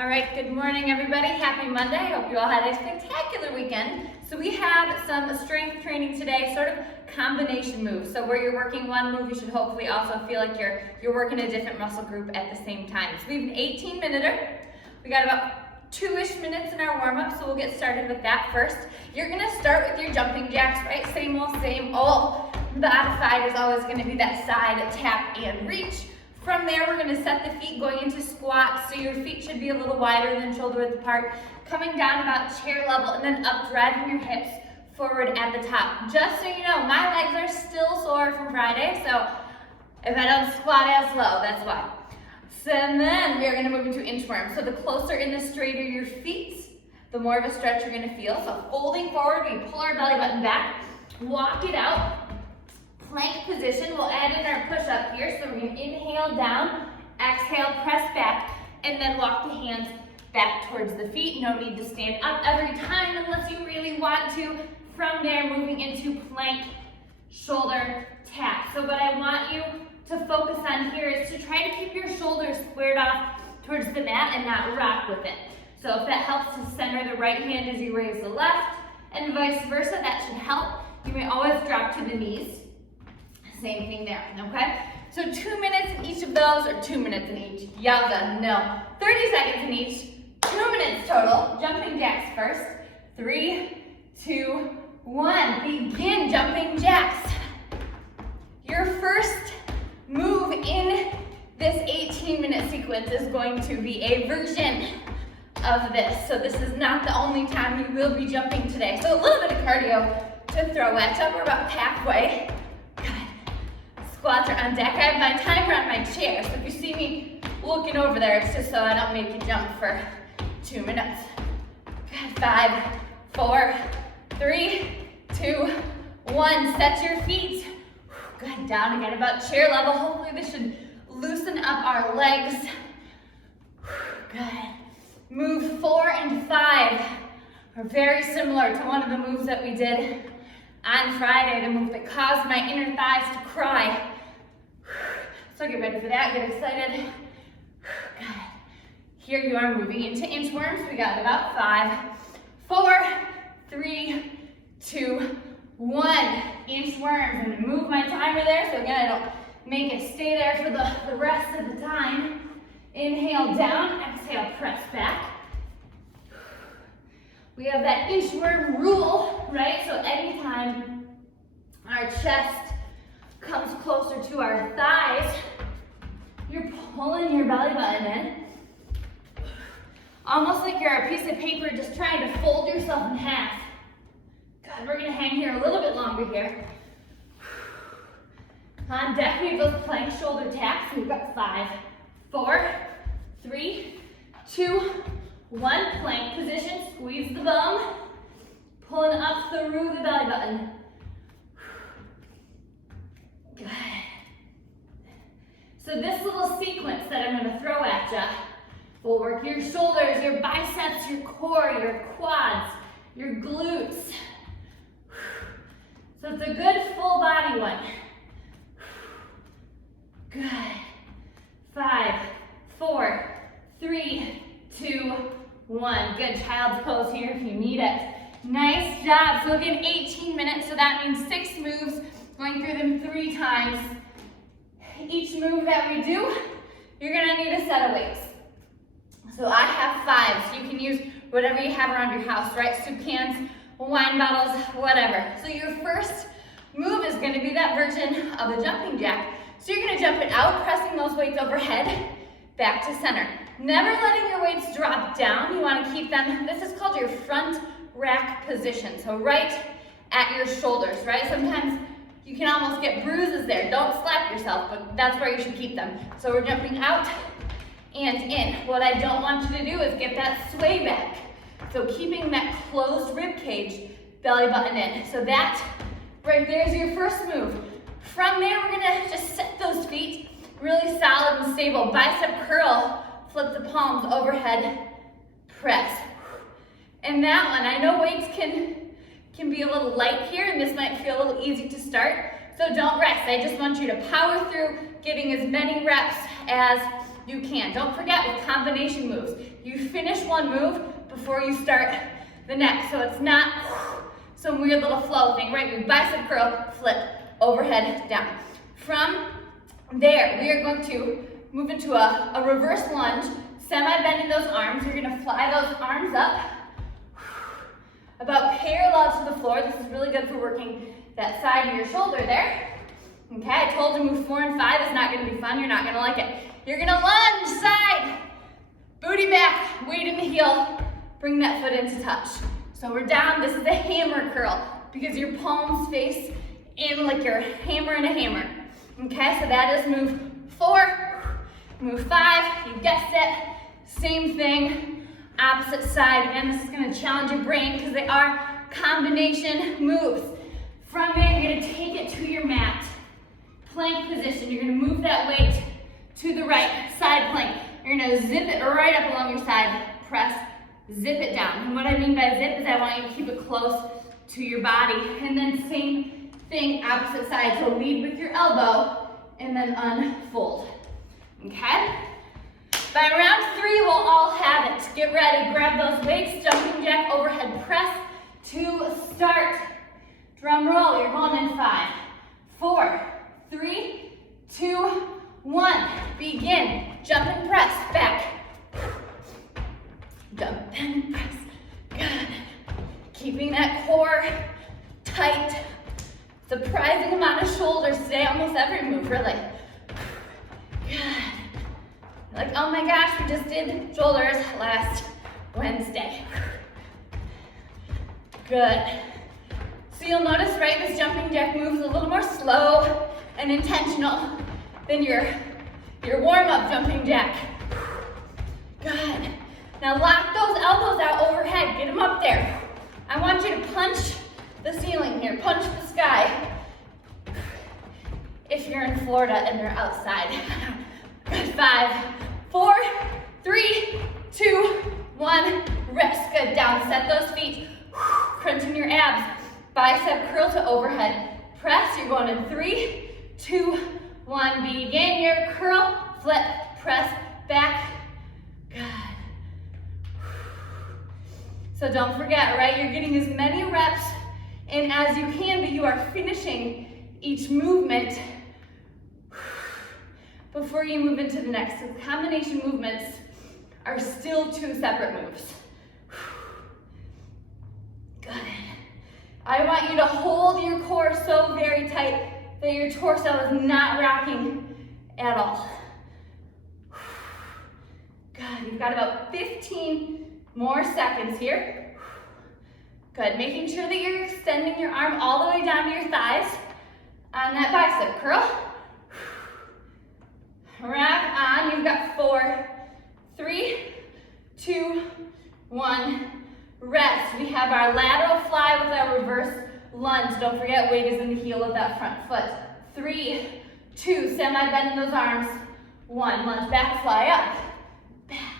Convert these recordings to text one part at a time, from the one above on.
All right, good morning everybody. Happy Monday. I hope you all had a spectacular weekend. So we have some strength training today, sort of combination moves. So where you're working one move, you should hopefully also feel like you're working a different muscle group at the same time. So we have an 18-minute. We got about 2-ish minutes in our warm-up, so we'll get started with that first. You're gonna start with your jumping jacks, right? Same old, same old. The modified is always gonna be that side tap and reach. From there, we're gonna set the feet going into squat, so your feet should be a little wider than shoulder width apart, coming down about chair level, and then up, driving your hips forward at the top. Just so you know, my legs are still sore from Friday, so if I don't squat as low, that's why. So then we are gonna move into inchworm. So the closer and the straighter your feet, the more of a stretch you're gonna feel. So folding forward, we pull our belly button back, walk it out. Plank position, we'll add in our push-up here. So we're gonna inhale down, exhale, press back, and then walk the hands back towards the feet. No need to stand up every time unless you really want to. From there, moving into plank, shoulder tap. So what I want you to focus on here is to try to keep your shoulders squared off towards the mat and not rock with it. So if that helps to center the right hand as you raise the left, and vice versa, that should help. You may always drop to the knees. Same thing there, okay? So 2 minutes in each of those, or 2 minutes in each. Yowza, no. 30 seconds in each, 2 minutes total. Jumping jacks first. 3, 2, 1. Begin jumping jacks. Your first move in this 18-minute sequence is going to be a version of this. So this is not the only time you will be jumping today. So a little bit of cardio to throw at you. We're about halfway. Squats are on deck. I have my timer on my chair, so if you see me looking over there, it's just so I don't make you jump for 2 minutes. Good. 5, 4, 3, 2, 1. Set your feet. Good. Down again, about chair level. Hopefully this should loosen up our legs. Good. Move 4 and 5 are very similar to one of the moves that we did on Friday, the move that caused my inner thighs to cry. So get ready for that, get excited. Good. Here you are moving into inchworms. We got about 5, 4, 3, 2, 1. Inchworms. I'm gonna move my timer there, so again, I don't make it stay there for the rest of the time. Inhale down, exhale, press back. We have that inchworm rule, right? So anytime our chest comes closer to our thighs, you're pulling your belly button in. Almost like you're a piece of paper just trying to fold yourself in half. God, we're gonna hang here a little bit longer here. On deck, we have those plank shoulder taps. We've got 5, 4, 3, 2, 1. Plank position, squeeze the bum. Pulling up through the belly button. Good. So this little sequence that I'm gonna throw at you will work your shoulders, your biceps, your core, your quads, your glutes. So it's a good full body one. Good. 5, 4, 3, 2, 1. Good. Child's pose here if you need it. Nice job. So again, 18 minutes, so that means 6 moves, going through them 3 times. Each move that we do, you're gonna need a set of weights. So I have 5, so you can use whatever you have around your house, right? Soup cans, wine bottles, whatever. So your first move is gonna be that version of a jumping jack. So you're gonna jump it out, pressing those weights overhead, back to center. Never letting your weights drop down. You wanna keep them, this is called your front rack position. So right at your shoulders, right? Sometimes you can almost get bruises there. Don't slap yourself, but that's where you should keep them. So we're jumping out and in. What I don't want you to do is get that sway back. So keeping that closed rib cage, belly button in. So that right there is your first move. From there, we're gonna just set those feet really solid and stable. Bicep curl, flip the palms overhead, press. And that one, I know weights can be a little light here, and this might feel a little easy to start, so don't rest. I just want you to power through, getting as many reps as you can. Don't forget with combination moves, you finish one move before you start the next. So it's not some weird little flow thing, right? We bicep curl, flip, overhead, down. From there, we are going to move into a reverse lunge, semi-bending those arms. You're gonna fly those arms up, about parallel to the floor. This is really good for working that side of your shoulder there. Okay, I told you move 4 and 5 is not gonna be fun. You're not gonna like it. You're gonna lunge side, booty back, weight in the heel, bring that foot into touch. So we're down, this is a hammer curl because your palms face in like you're hammering a hammer. Okay, so that is move 4, move 5, you guessed it, same thing, opposite side. Again, this is gonna challenge your brain because they are combination moves. From there, you're gonna take it to your mat. Plank position, you're gonna move that weight to the right, side plank. You're gonna zip it right up along your side, press, zip it down. And what I mean by zip is I want you to keep it close to your body. And then same thing, opposite side. So lead with your elbow and then unfold, okay? By round 3, we'll all have it. Get ready, grab those weights, jumping jack, overhead press to start. Drum roll, you're going in 5, 4, 3, 2, 1. Begin. Jump and press, back. Jump and press, good. Keeping that core tight. Surprising amount of shoulders today, almost every move, really. Good. Like, oh my gosh, we just did shoulders last Wednesday. Good. So you'll notice, right, this jumping jack move is a little more slow and intentional than your warm-up jumping jack. Good. Now lock those elbows out overhead, get them up there. I want you to punch the ceiling here, punch the sky. If you're in Florida and you're outside. Good, 5, 4, 3, 2, 1, rest. Good, down, set those feet, crunching your abs. Bicep curl to overhead press. You're going in 3, 2, 1. Begin your curl, flip, press, back. Good. So don't forget, right? You're getting as many reps in as you can, but you are finishing each movement before you move into the next. So combination movements are still 2 separate moves. Good. I want you to hold your core so very tight that your torso is not rocking at all. Good, you've got about 15 more seconds here. Good, making sure that you're extending your arm all the way down to your thighs on that bicep curl. Rock on, you've got 4, 3, 2, 1. Rest. We have our lateral fly with our reverse lunge. Don't forget, weight is in the heel of that front foot. 3, 2, semi-bending those arms. 1, lunge back, fly up. Back,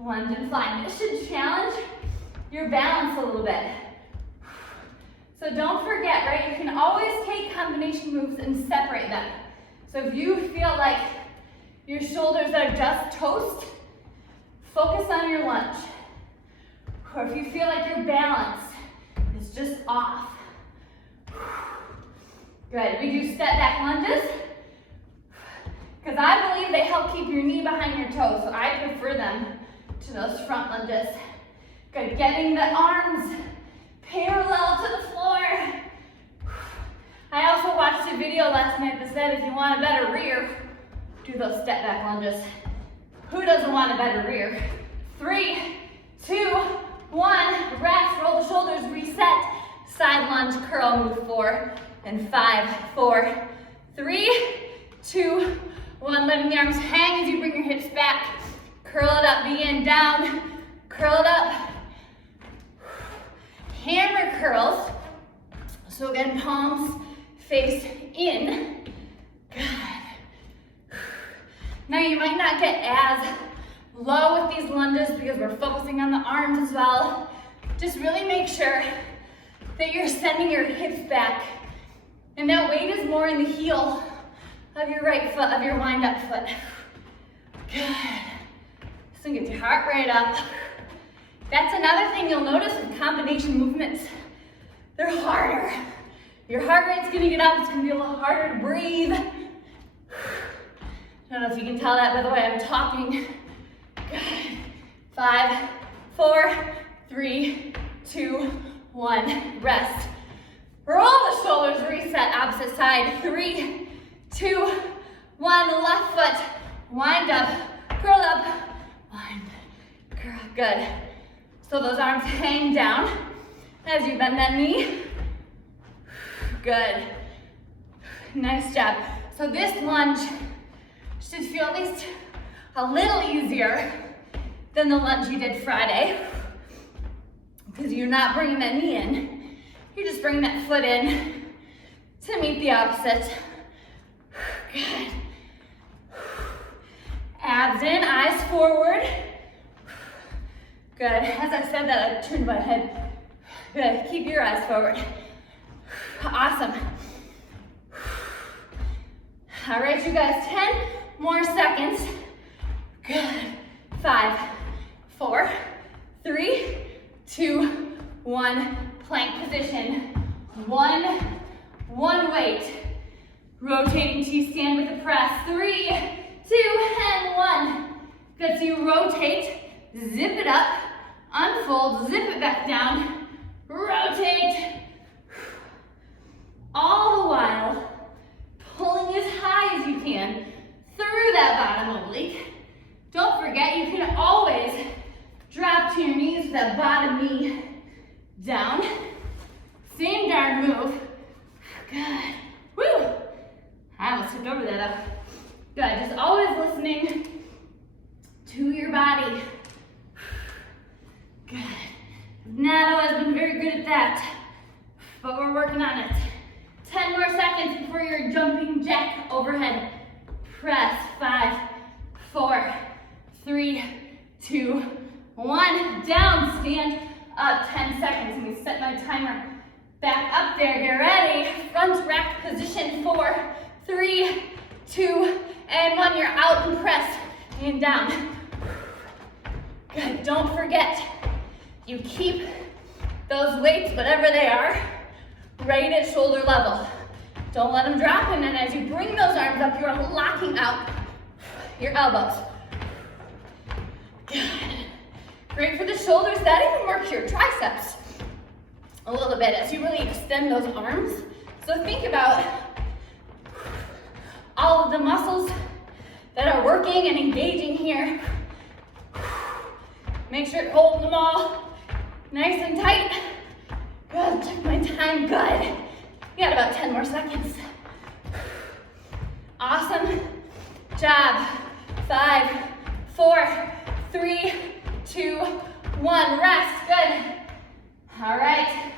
lunge and fly. This should challenge your balance a little bit. So don't forget, right, you can always take combination moves and separate them. So if you feel like your shoulders are just toast, focus on your lunge. Or if you feel like your balance is just off. Good, we do step back lunges because I believe they help keep your knee behind your toes, so I prefer them to those front lunges. Good, getting the arms parallel to the floor. I also watched a video last night that said if you want a better rear, do those step back lunges. Who doesn't want a better rear? 3, 2, 1, rest, roll the shoulders, reset, side lunge, curl, move 4, and 5, 4, 3, 2, 1, letting the arms hang as you bring your hips back, curl it up, begin down, curl it up, hammer curls, so again, palms face in, good. Now you might not get as low with these lunges because we're focusing on the arms as well. Just really make sure that you're sending your hips back and that weight is more in the heel of your right foot, of your wind up foot. Good. This one gets your heart rate up. That's another thing you'll notice with combination movements. They're harder. Your heart rate's gonna get up. It's gonna be a little harder to breathe. I don't know if you can tell that by the way I'm talking. Good. 5, 4, 3, 2, 1. Rest. Roll the shoulders, reset, opposite side. 3, 2, 1. Left foot. Wind up, curl up, wind, curl. Good. So those arms hang down as you bend that knee. Good. Nice job. So this lunge should feel at least a little easier than the lunge you did Friday, because you're not bringing that knee in. You're just bringing that foot in to meet the opposite. Good. Abs in, eyes forward. Good. As I said that, I turned my head. Good. Keep your eyes forward. Awesome. All right, you guys, 10 more seconds. Good. 5, 4, 3, 2, 1. Plank position. One weight. Rotating T-stand with the press. 3, 2, and 1. Good, so you rotate, zip it up, unfold, zip it back down, rotate. All the while, pulling as high as you can through that bottom oblique. Don't forget, you can always drop to your knees with that bottom knee down. Same darn move. Good. Woo! I almost tipped over that up. Good, just always listening to your body. Good. I've not always been very good at that, but we're working on it. 10 more seconds before your jumping jack overhead press. 5, 4, 3, 2, 1. Down, stand up. 10 seconds. Let me set my timer back up there. Get ready. Front rack position. 4, 3, 2, and 1. You're out and press and down. Good. Don't forget, you keep those weights, whatever they are, right at shoulder level. Don't let them drop, and then as you bring those arms up, you're locking out your elbows. Good. Great for the shoulders. That even works your triceps a little bit as you really extend those arms. So think about all of the muscles that are working and engaging here. Make sure you're holding them all nice and tight. Good, check my time, good. You got about 10 more seconds. Awesome job. 5, 4, 3, 2, 1. Rest, good. All right,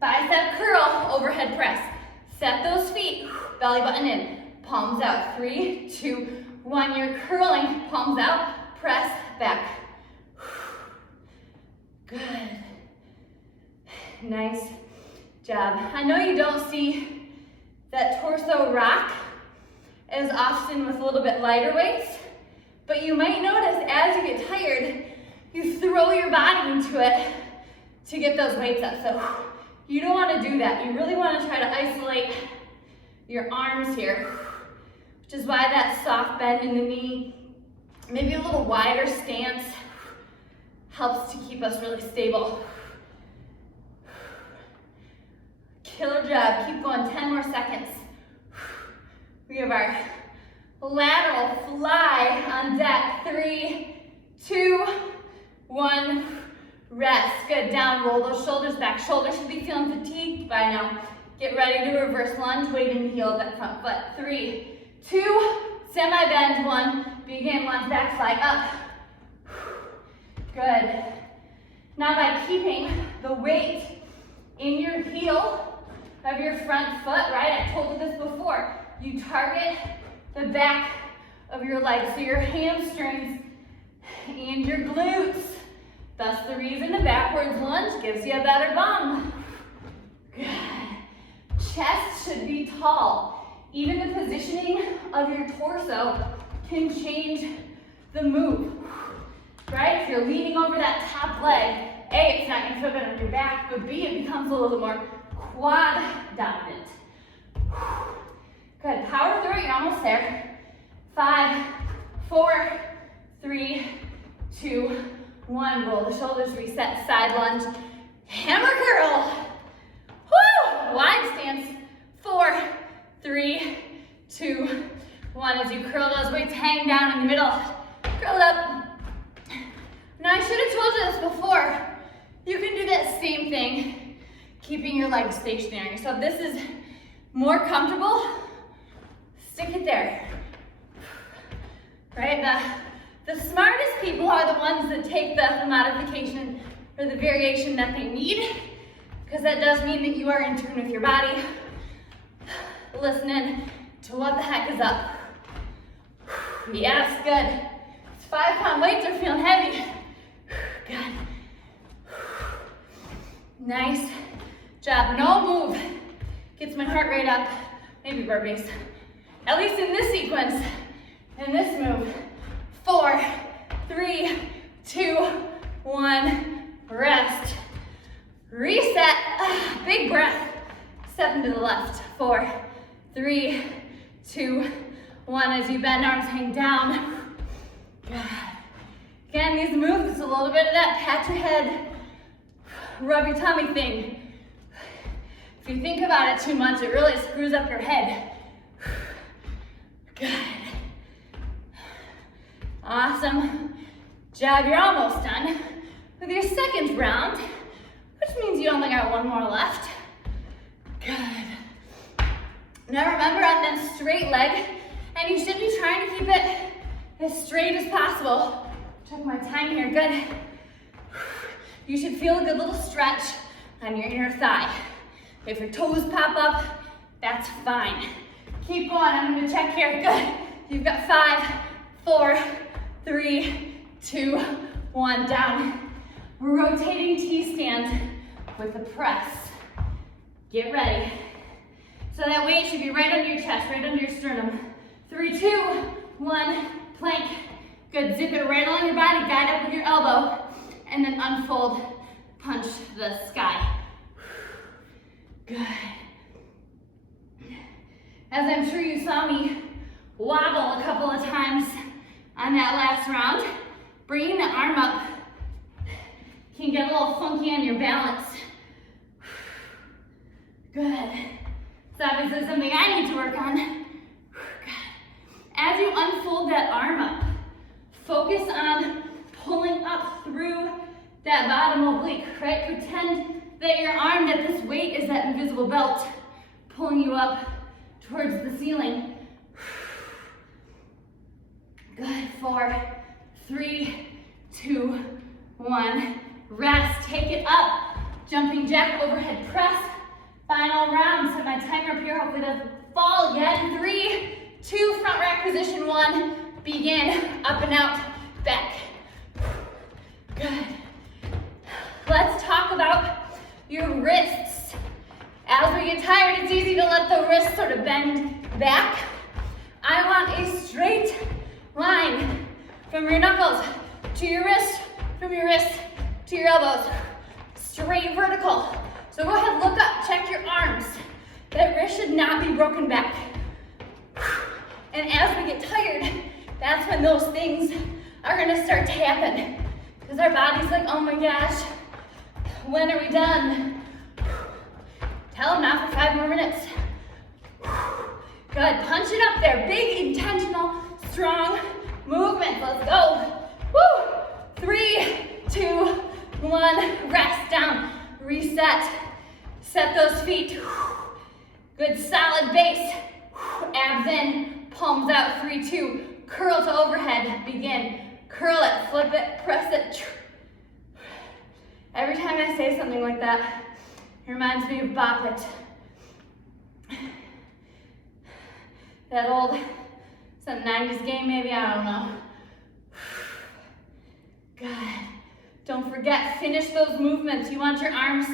bicep curl, overhead press. Set those feet, belly button in, palms out. 3, 2, 1. You're curling, palms out, press back. Good. Nice job. I know you don't see that torso rock as often with a little bit lighter weights, but you might notice as you get tired, you throw your body into it to get those weights up. So you don't want to do that. You really want to try to isolate your arms here, which is why that soft bend in the knee, maybe a little wider stance, helps to keep us really stable. Killer job. Keep going. 10 more seconds. We have our lateral fly on deck. 3, 2, 1. Rest. Good. Down. Roll those shoulders back. Shoulders should be feeling fatigued by now. Get ready to reverse lunge. Weight in the heel of that front foot. 3, 2. Semi-bend. 1. Begin lunge back. Fly up. Good. Now by keeping the weight in your heel of your front foot, right? I told you this before. You target the back of your legs, so your hamstrings and your glutes. That's the reason the backwards lunge gives you a better bum. Good. Chest should be tall. Even the positioning of your torso can change the move, right? If you're leaning over that top leg, A, it's not gonna feel good on your back, but B, it becomes a little more quad dominant. Good, power through it, you're almost there. 5, 4, 3, 2, 1. Roll the shoulders, reset, side lunge, hammer curl. Woo! Wide stance. 4, 3, 2, 1. As you curl those weights, hang down in the middle. Curl it up. Now I should have told you this before. You can do that same thing, keeping your legs stationary. So if this is more comfortable, stick it there. Right? The smartest people are the ones that take the modification or the variation that they need, because that does mean that you are in tune with your body, listening to what the heck is up. Yes, good. These 5-pound weights are feeling heavy. Good. Nice job. No move. Gets my heart rate up. Maybe burpees. At least in this sequence. In this move. 4, 3, 2, 1. Rest. Reset. Big breath. Step into the left. 4, 3, 2, 1. As you bend, arms hang down. Good. Again, these moves, it's a little bit of that pat your head, rub your tummy thing. If you think about it too much, it really screws up your head. Good. Awesome job. You're almost done with your second round, which means you only got 1 more left. Good. Now remember, on that straight leg, and you should be trying to keep it as straight as possible. Took my time here, good. You should feel a good little stretch on your inner thigh. If your toes pop up, that's fine. Keep going, I'm gonna check here, good. You've got 5, 4, 3, 2, 1, down. Rotating T-stand with a press. Get ready. So that weight should be right under your chest, right under your sternum. 3, 2, 1, plank. Good, zip it right along your body, guide up with your elbow, and then unfold, punch the sky. Good. As I'm sure you saw me wobble a couple of times on that last round, bringing the arm up can get a little funky on your balance. Good. It's obviously something I need to work on. Good. As you unfold that arm up, focus on pulling up through that bottom oblique, right? Pretend that your arm, that this weight is that invisible belt pulling you up towards the ceiling. Good, 4, 3, 2, 1. Rest, take it up. Jumping jack, overhead press. Final round, set my timer up here, hopefully it doesn't fall again. 3, 2, front rack position 1. Begin, up and out, back. Good. Let's talk about your wrists. As we get tired, it's easy to let the wrists sort of bend back. I want a straight line from your knuckles to your wrist, from your wrist to your elbows. Straight vertical. So go ahead, look up, check your arms. That wrist should not be broken back. And as we get tired, that's when those things are gonna start to happen. Because our body's like, oh my gosh, when are we done? Tell them now for 5 more minutes. Good, punch it up there. Big, intentional, strong movement. Let's go. Woo! 3, 2, 1, rest down, reset. Set those feet. Good solid base. Abs in, palms out, 3, 2. Curl to overhead, begin. Curl it, flip it, press it. Every time I say something like that, it reminds me of Bop It. That old, some 90s game maybe, I don't know. Good. Don't forget, finish those movements. You want your arms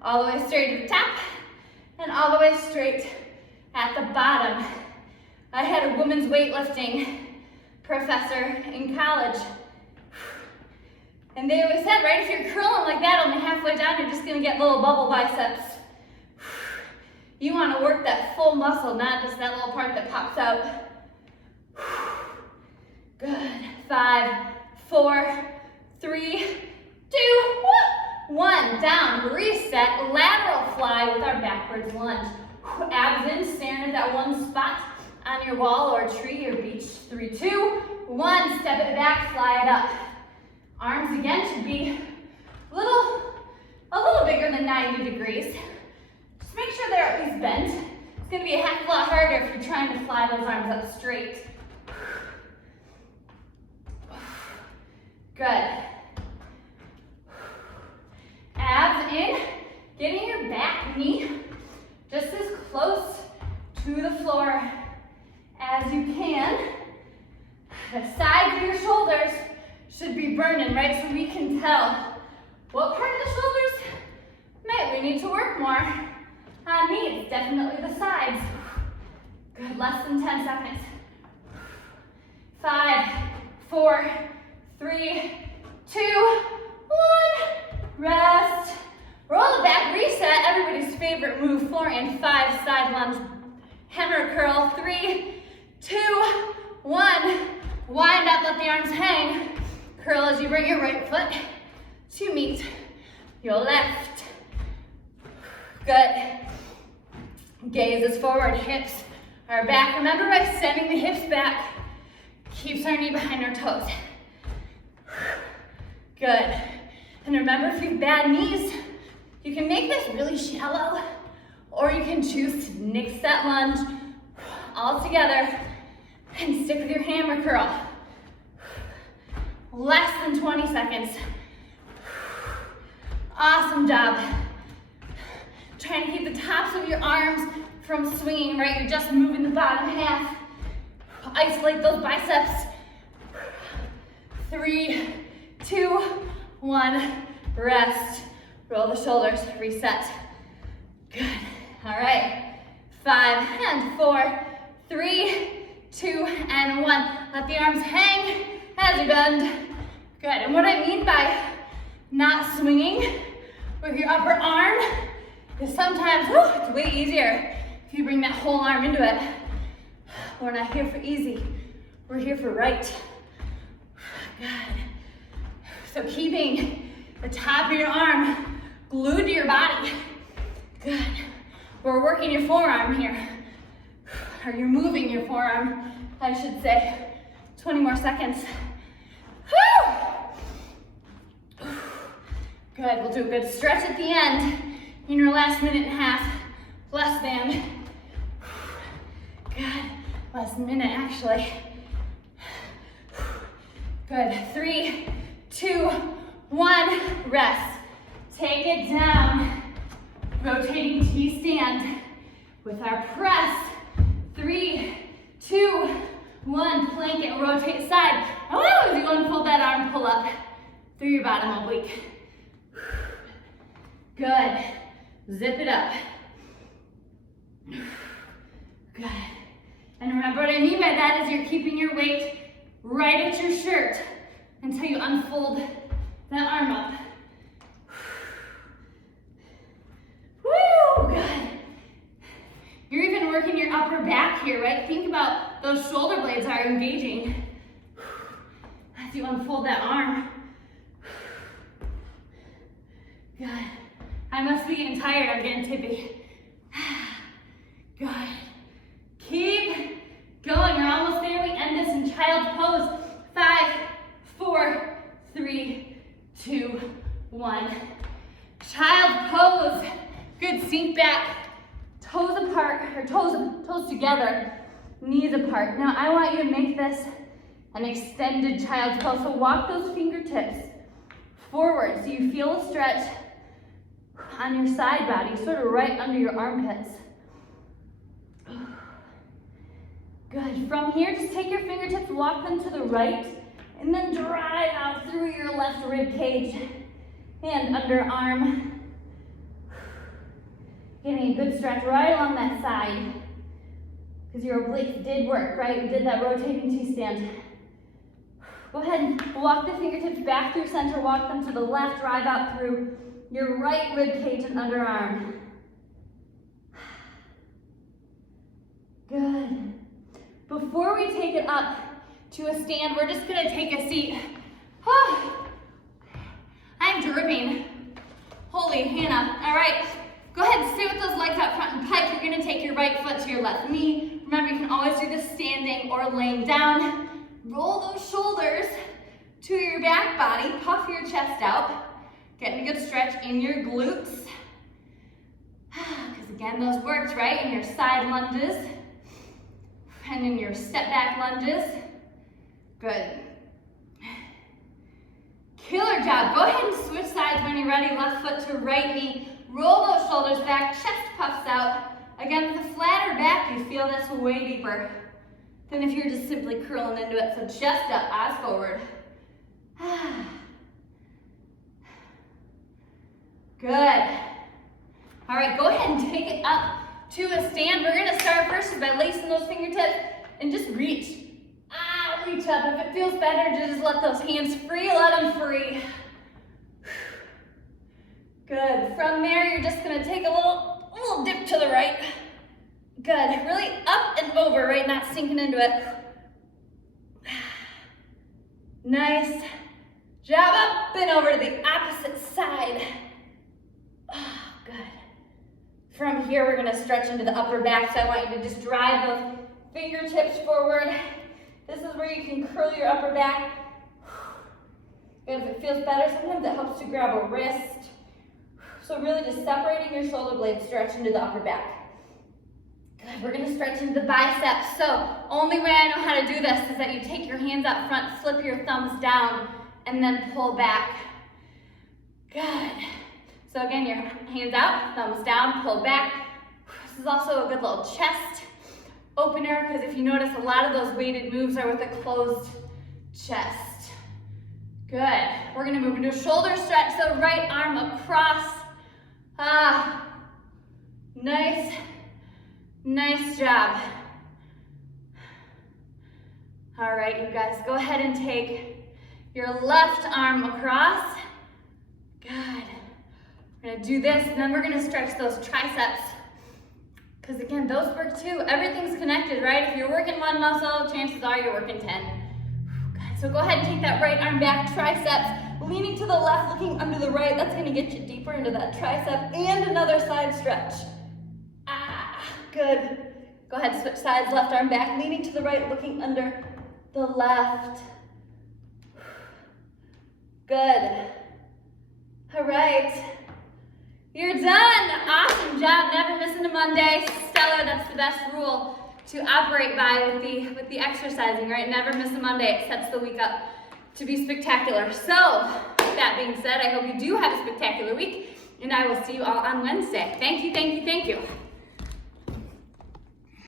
all the way straight to the top and all the way straight at the bottom. I had a women's weightlifting professor in college. And they always said, right, if you're curling like that only halfway down, you're just gonna get little bubble biceps. You wanna work that full muscle, not just that little part that pops out. Good. 5, 4, 3, 2, 1. Down, reset, lateral fly with our backwards lunge. Abs in, staring at that one spot on your wall or tree or beach. 3, 2, 1. Step it back, fly it up. Arms again should be a little bigger than 90 degrees. Just make sure they're at least bent. It's gonna be a heck of a lot harder if you're trying to fly those arms up straight. Good. Abs in, getting your back knee just as close to the floor as you can. The sides of your shoulders should be burning, right? So we can tell what part of the shoulders might we need to work more. On me, it's definitely the sides. Good, less than 10 seconds. 5, 4, 3, 2, 1. Rest. Roll it back, reset. Everybody's favorite move, 4 and 5, side lunge, hammer curl. 3, 2, 1. Wind up, let the arms hang. Curl as you bring your right foot to meet your left. Good. Gaze is forward, hips are back. Remember, by sending the hips back, keeps our knee behind our toes. Good. And remember, if you have bad knees, you can make this really shallow, or you can choose to nix that lunge all together and stick with your hammer curl. Less than 20 seconds. Awesome job. Trying to keep the tops of your arms from swinging, right? You're just moving the bottom half. Isolate those biceps. 3, 2, 1. Rest. Roll the shoulders. Reset. Good. All right. 5 and 4, 3, 2, and 1. Let the arms hang as you bend. Good. And what I mean by not swinging with your upper arm is sometimes it's way easier if you bring that whole arm into it. We're not here for easy. We're here for right. Good. So keeping the top of your arm glued to your body. Good. We're working your forearm here. Or you're moving your forearm, I should say. 20 more seconds. Woo! Good, we'll do a good stretch at the end in your last minute and a half. Less than. Good, less than a minute actually. Good, 3, 2, 1, rest. Take it down. Rotating T-stand with our press. 3, 2, 1, plank it, rotate side. Oh, as you unfold that arm, pull up through your bottom oblique. Good. Zip it up. Good. And remember what I mean by that is you're keeping your weight right at your shirt until you unfold that arm up. Woo, good. You're even working your upper back here, right? Think about those shoulder blades are engaging as you unfold that arm. Good. I must be getting tired. I'm getting tippy. Good. Keep going. You're almost there. We end this in child's pose. 5, 4, 3, 2, 1. Child pose. Good. Sink back. Toes apart, or toes together, knees apart. Now I want you to make this an extended child's pose. So walk those fingertips forward so you feel a stretch on your side body, sort of right under your armpits. Good. From here, just take your fingertips, walk them to the right, and then drive out through your left rib cage and underarm. Getting a good stretch right along that side, because your obliques did work, right? We did that rotating T-stand. Go ahead and walk the fingertips back through center, walk them to the left, drive out through your right rib cage and underarm. Good. Before we take it up to a stand, we're just gonna take a seat. I'm dripping. Holy Hannah. All right, go ahead and stay with those legs out front and pike. You're gonna take your right foot to your left knee. Remember, you can always do this standing or laying down. Roll those shoulders to your back body, puff your chest out. Getting a good stretch in your glutes. Because again, those worked, right? In your side lunges and in your step back lunges. Good. Killer job. Go ahead and switch sides when you're ready. Left foot to right knee. Roll those shoulders back, chest puffs out. Again, with a flatter back, you feel this way deeper than if you're just simply curling into it. So chest up, eyes forward. Good. All right, go ahead and take it up to a stand. We're gonna start first by lacing those fingertips and just reach. Reach up. If it feels better, just let those hands free, let them free. Good. From there, you're just gonna take a little dip to the right. Good. Really up and over, right? Not sinking into it. Nice job. Up and over to the opposite side. Good. From here, we're gonna stretch into the upper back, so I want you to just drive those fingertips forward. This is where you can curl your upper back. And if it feels better, sometimes it helps to grab a wrist. So really just separating your shoulder blades, stretch into the upper back. Good, we're gonna stretch into the biceps. So only way I know how to do this is that you take your hands out front, flip your thumbs down, and then pull back. Good. So again, your hands out, thumbs down, pull back. This is also a good little chest opener, because if you notice, a lot of those weighted moves are with a closed chest. Good. We're gonna move into a shoulder stretch, so right arm across. Nice job. All right, you guys, go ahead and take your left arm across. Good. We're gonna do this, and then we're gonna stretch those triceps. Because again, those work too. Everything's connected, right? If you're working one muscle, chances are you're working 10. Good. So go ahead and take that right arm back, triceps, leaning to the left, looking under the right. That's gonna get you deeper into that tricep, and another side stretch. Good. Go ahead, switch sides, left arm back, leaning to the right, looking under the left. Good. All right. You're done. Awesome job. Never missing a Monday. Stellar. That's the best rule to operate by with the exercising, right? Never miss a Monday. It sets the week up to be spectacular. So, with that being said, I hope you do have a spectacular week, and I will see you all on Wednesday. Thank you, thank you, thank you.